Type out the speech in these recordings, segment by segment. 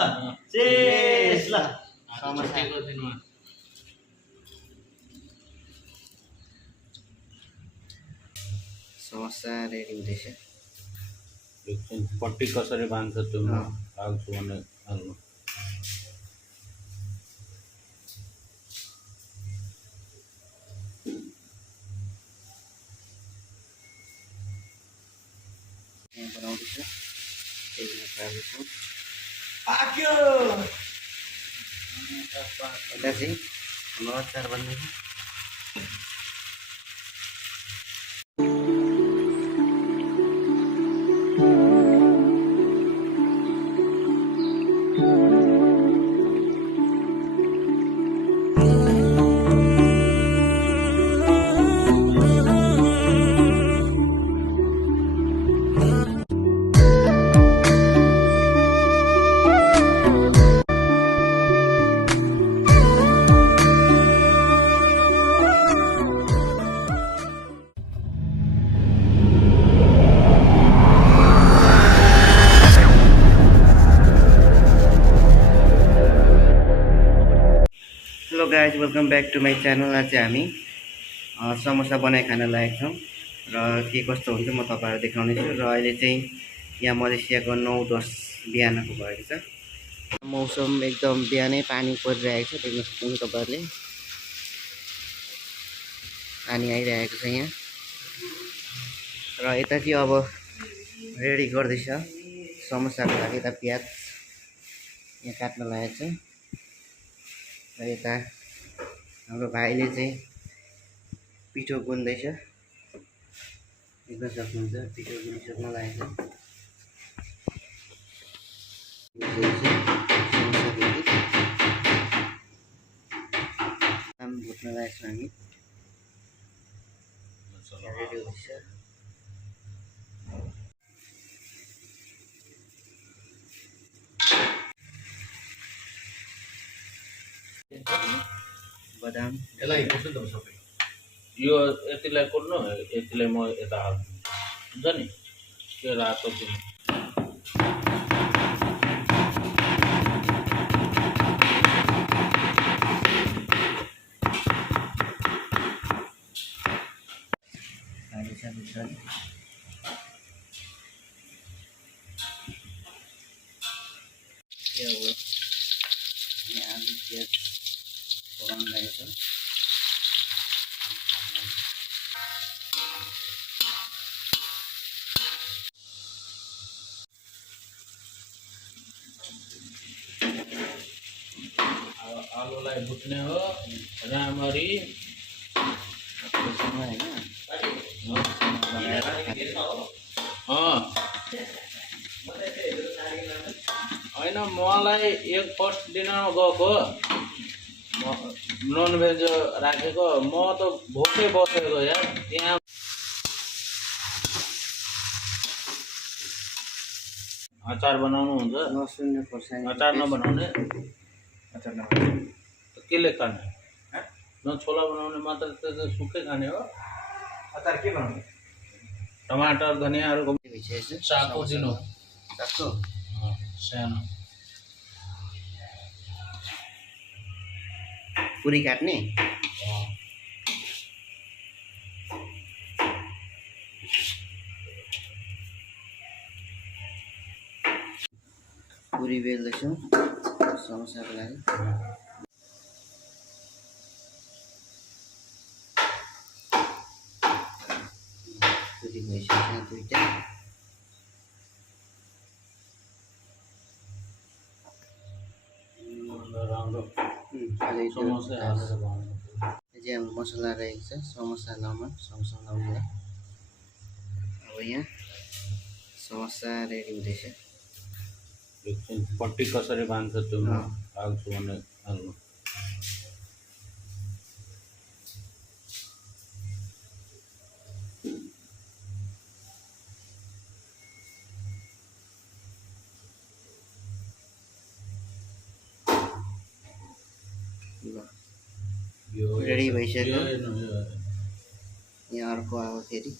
Chess ल छुट्टीको दिनमा समोसा रेडी हुँदैछ। एकछिन पट्टी कसरी बाँध्छ त्यो म हाल्छु भने हाल्नु। यहाँ बनाउँदैछ त्यही पार्दैछौँ। पाक्यो यता चाहिँ हाम्रो अचार बन्दैछ। Hello guys, welcome back to my channel. आज चाहिँ हामी समोसा बनाइ खान लागेको छौँ र के कस्तो हुन्छ म तपाईँहरू देखाउने छु। र अहिले चाहिँ यहाँ मलेसियाको 9-10 बिहानको भएको छ। मौसम एकदम बिहानै पानी परिरहेको छ, देख्न सक्नुहुन्छ तपाईँहरूले। पानी आइरहेको छ यहाँ र यता चाहिँ अब रेडी गर्दैछ समोसाको लागि। यता प्याज यहाँ काट्न लागेको छ र यता हाम्रो भाइले चाहिँ पिठो गुन्दैछ, देख्न सक्नुहुन्छ। पिठो गुनिसक्न लागेको छ। आम भुट्न लागेको छौँ हामी। रेडी हुँदैछ। बदाम यसलाई कुट्नु त सबै यो यतिलाई कुट्नु, यतिलाई म यता हाल्छु हुन्छ नि। त्यो रातो चाहिँ आलु प्याज पकाउनु लागेको छ। आलुलाई भुट्ने हो राम्ररी होइन। मलाई एक फर्स्ट डिनरमा गएको ननभेज राखेको, म त भोकै बसेको यार त्यहाँ। अचार बनाउनु हुन्छ, नसुन्ने खोर्सानी अचार नबनाउने अचार नबनाउने केले खाने? न छोला बनाउने मात्र त सुक्खै खाने हो। अचार के बनाउने? टमाटर धनियाँहरूको चाको दिनु, चाको सानो पुरी काट्ने। पुरी बेल्दैछौँ समोसाको लागि। पुरी भइसक्यो दुईटा। राम्रो समोसा हालेर बनाउनु। चाहिँ हाम्रो मसला रहेको छ, समोसा नमन समोसा लाउनुलाई। अब यहाँ समोसा रेडी हुँदैछ। एकछिन पट्टी कसरी बाँध्छ त्यो म हाल्छु भने हाल्नु। रेडी भइसक्यो। यहाँ अर्को अब फेरि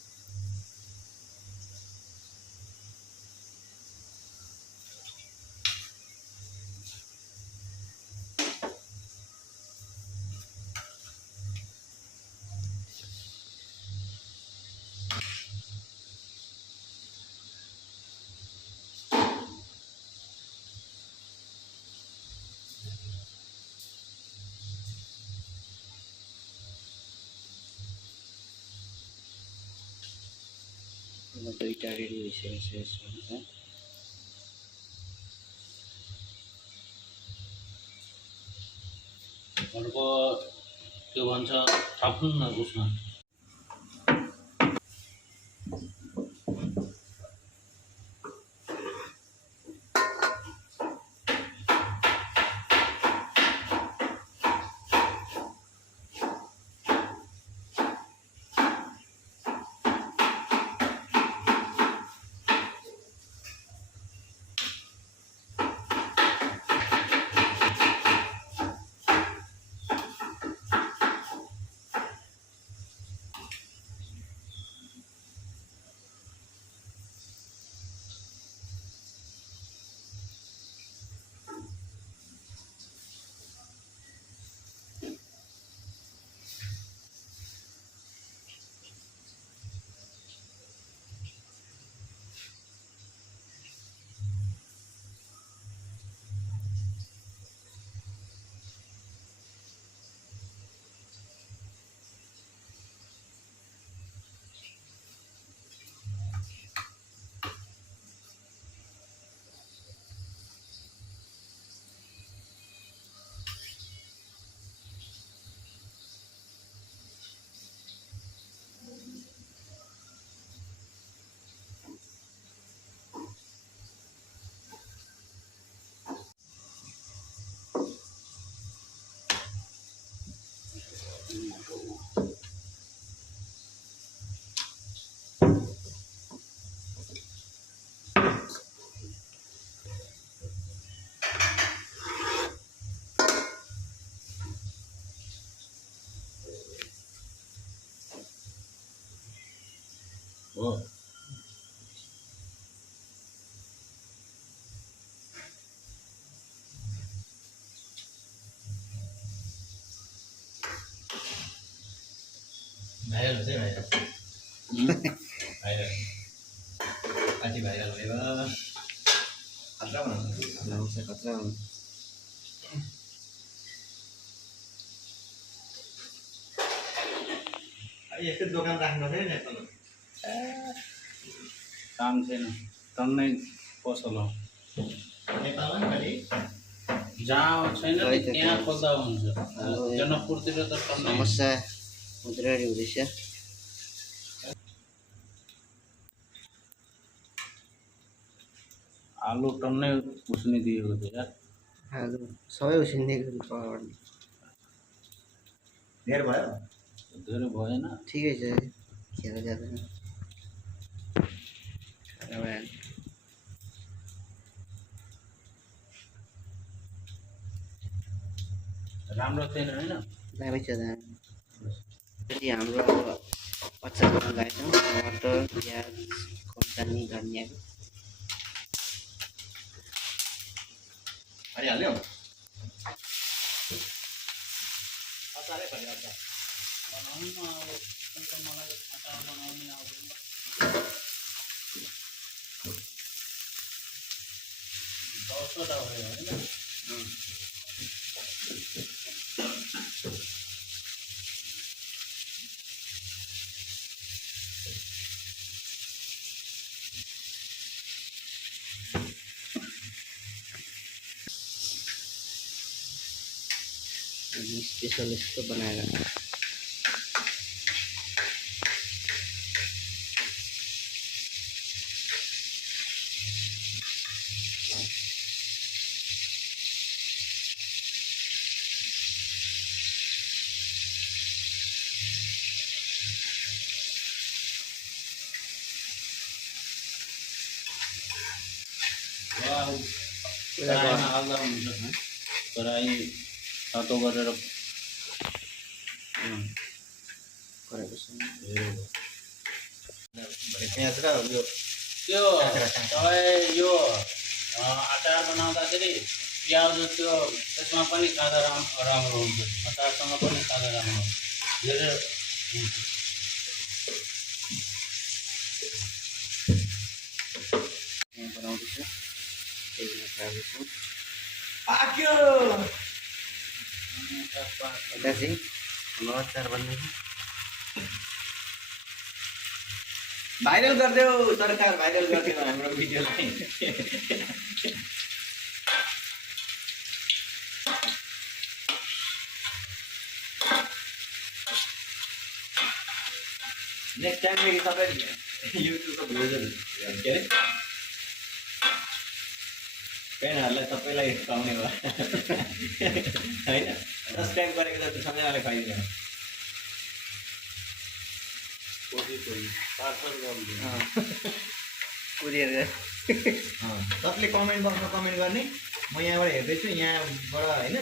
दुईटा रेडी भइसकेको छ यसमा चाहिँ। अर्को के भन्छ थप्नु न उसमा। हो भाइरल हुन्छ है भाइरल पछि भाइरल भयो खतरा बनाउँछ खतरा हो। यस्तो दोकान राख्नु छैन काम छैन टन्नै पसल हो। नेपालमा नि खालि जहाँ छैन नि त्यहाँ खोज्दा हुन्छ। जनकपुरतिर त टन्नै समस्या रेडी हुँदैछ। आलु टन्नै उसिनिदिएको थियो यार। आलु सबै उसिनिदिएको पहाड धेर भयो धेरै भएन। ठिकै छ, खेर जाँदैन। राम्रो थिएन होइन। दामी छ दामी। फेरि हाम्रो अब अचार लगाएको छौँ, टमाटर प्याज खोर्सानी धनियाँको। हालिहाल्यो अचारै पर्यो अचार बनाउनु न अब मलाई अचार बनाउनु आउँदैन। दसवटा भयो होइन। स्पेसल यस्तो बनाएर कराईमा हाल्दा हुन्छ। कराई तातो गरेर गरेको छ। प्याज र यो त्यो तपाईँ यो अचार बनाउँदाखेरि प्याज त्यो त्यसमा पनि खाँदा राम्रो हुन्छ। अचारसँग पनि खाँदा राम्रो हुन्छ। धेरै हुन्छ। यहाँ बनाउँदैछ पाक्यो यता चाहिँ हाम्रो अचार बन्दैछ। भाइरल गरिदेऊ सरकार, भाइरल गरिदिनु हाम्रो भिडियोलाई। नेक्स्ट टाइमदेखि तपाईँ युट्युबको भ्युजहरू के अरे फ्रेन्डहरूलाई सबैलाई खुवाउने भयो होइन, सब्सक्राइब गरेको जति सबैलाई खुवाइदिनु। पार्सल गर्नु कुरियर सबले कमेन्ट बक्समा कमेन्ट गर्ने, म यहाँबाट हेर्दैछु, यहाँबाट होइन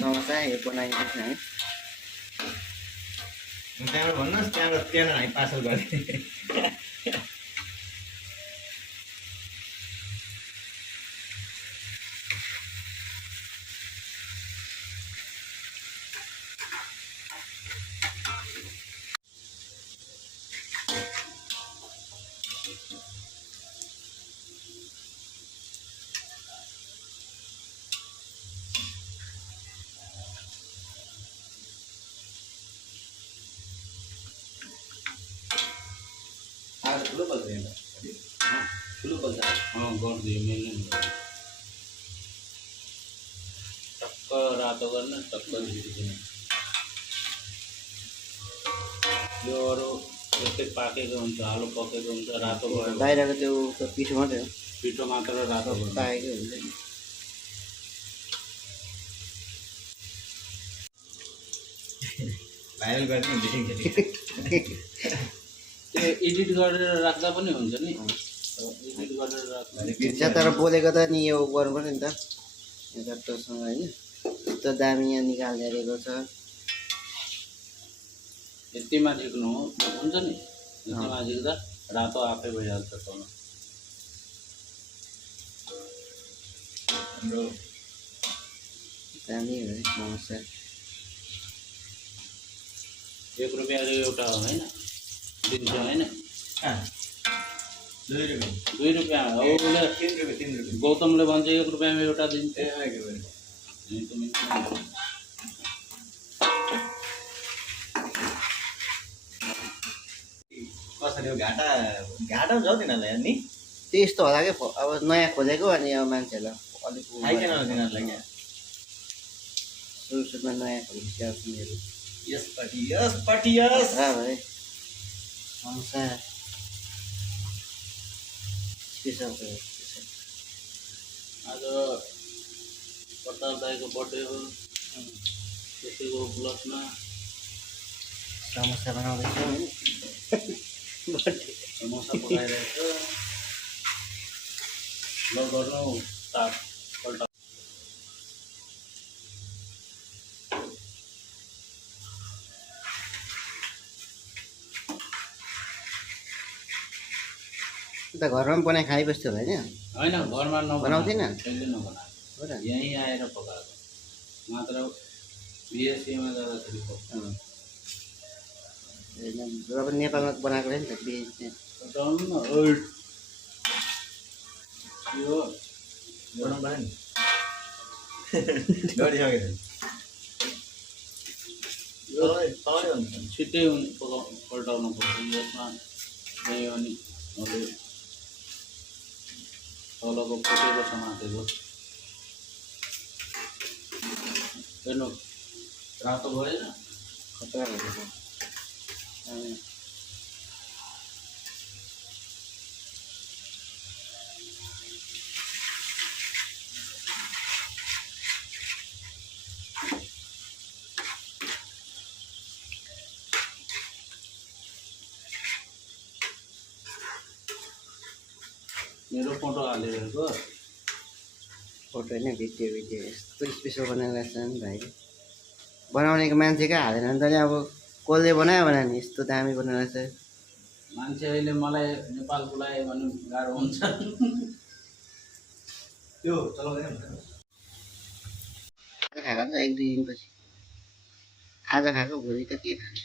समस्या यो बनाइदिन्छ है। त्यहाँबाट भन्नुहोस्, त्यहाँबाट त्यहाँ हामी पार्सल गरिदिने। ठुलो बल्छ ठुलो बल्छ। गरिदियो मैले नि टक्क रातो गर्न टक्क झिकिदिनु। यो अरू यस्तै पाकेको हुन्छ, आलु पकेको हुन्छ, रातो भयो बाहिरको त्यो पिठो मात्रै हो, पिठो मात्र रातो भयो। पाकेकै हुन्छ नि। भाइरल गरिदिनु देखिन्छ। त्यो एडिट गरेर राख्दा पनि हुन्छ नि, एडिट गरेर राख्दा भित्र तर बोलेको त नि यो गर्नुपर्छ नि त, यो डाक्टरसँग होइन यस्तो दामी यहाँ निकालिदिएको छ। यतिमा झिक्नु हो हुन्छ नि, यतिमा झिक्दा रातो आफै भइहाल्छ तल। हाम्रो दामी हो है समस्या। 1 रुपियाँ एउटा हो होइन, दिन्छ होइन, 2 रुपियाँ 2 रुपियाँ हो। उसले 3 रुपियाँ 3 रुपियाँ गौतमले भन्छ 1 रुपियाँमा एउटा दिन्छ। ए आएको भयो। अनि तिमी कसरी हो घाटा घाटा हुन्छ हौ तिनीहरूलाई नि, त्यस्तो होला क्या अब नयाँ खोलेको अनि अब मान्छेहरूलाई अलिक आइकेन होला तिनीहरूलाई क्या। सुरु सुरुमा नयाँ खोलेको अब तिनीहरू यसपट्टि यसपट्टि यस खराब है समस्या। स्पेसल आज प्रताप दाईको बर्थडे हो, त्यसैको उपलक्ष्यमा समस्या बनाउँदैछु होइन। समोसा पकाइरहेको छ। ल गर्नु स्टार्ट पल्ट। त घरमा पनि बनाइ खाइबस्थ्यो होला होइन, होइन घरमा बनाउँथिन? कहिले नबनाएको, हो त। यहीँ आएर पकाएको मात्र। बिएससीमा जाँदाखेरि पकाएको। र पनि नेपालमा बनाएको रहेछ नि त बेच्ने। बताउनु न ओल्ड यो बनाउनु पर्यो नि। गरिसकेको यो छ। छिट्टै पल्टाउनु पर्छ। यसमा गयो अनि अहिले तलको फुटेको समातेको हेर्नु रातो भएन। खतरा भएको अनि मेरो फोटो हालेको फोटो होइन भिडियो यस्तो स्पेसल बनाएर रहेछ नि भाइ। बनाउनेको मान्छे कहाँ हालेन भने त नि अब कसले बनायो भने नि यस्तो दामी बनाएर रहेछ। मान्छे अहिले मलाई नेपाल बोलायो भने गाह्रो हुन्छ। त्यो चलाउँदैन आज खाएको त 1-2 दिनपछि, आज खाएको भोलि त के खाने।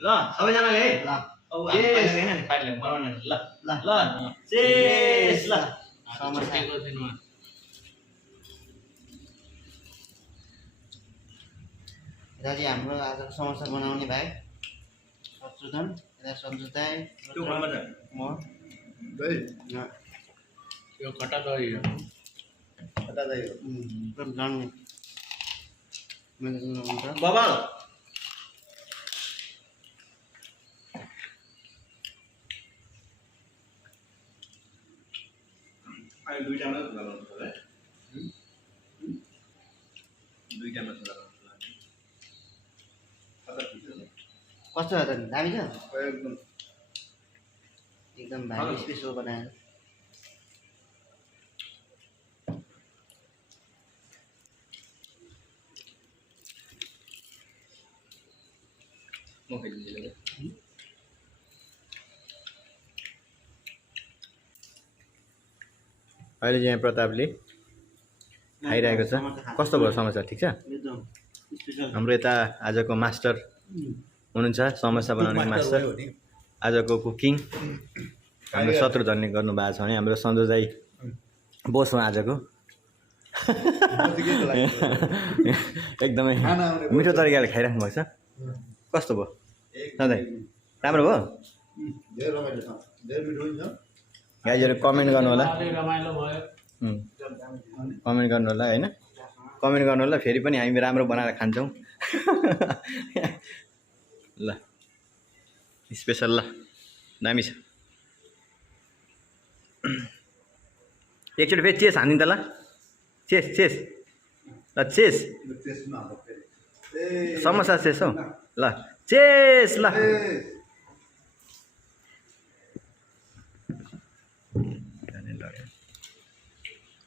ल सबैजनाले है ल अब Cheers. फाइल बनाउनु ल ल ल चेस ल समोसा। छुट्टीको दिनमा दाजु हाम्रो आज समोसा बनाउने भाइ शत्रुघ्न यता सन्जु दाई त्यो खानु पर्छ म यो खट्टा दही हो कता दाइ हो एकदम हुन्छ बाबा अहिले दुईटा मात्र लगाउनु पर्छ है दुईटा मात्र लगाउनु कस्तो छ त दामी छ एकदम एकदम भाइ स्पेसल बनाएर म खाइदिन्छु अहिले चाहिँ यहाँ प्रतापले खाइरहेको छ कस्तो भयो समोसा ठिक छ एकदम स्पेसल हाम्रो यता आजको मास्टर हुनुहुन्छ समोसा बनाउने मास्टर आजको कुकिङ हाम्रो शत्रुधनले गर्नुभएको छ भने हाम्रो सन्जु दाई बोस हो आजको एकदमै मिठो तरिकाले खाइराख्नु भएको छ कस्तो भयो सधैँ राम्रो भयो गाइजहरू कमेन्ट गर्नु होला अलि रमाइलो भयो कमेन्ट गर्नु होला होइन कमेन्ट गर्नु होला फेरि पनि हामी राम्रो बनाएर खान्छौँ ल स्पेसल ल दामी छ एकचोटि फेरि चेस हानिदिनु त ल चेस चेस ल चेस समोसा चेस हौ ल चेस ल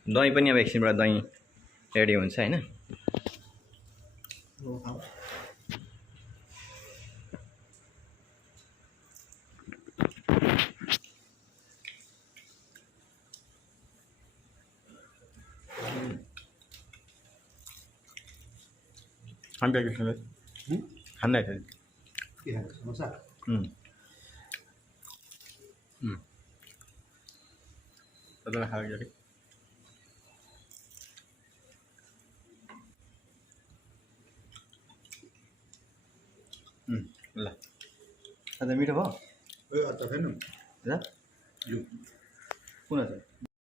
दही पनि अब एकछिनबाट दही रेडी हुन्छ होइन खाँदै समोसा तपाईँलाई खाएको जति ल अन्त मिठो भयो ल कुन छ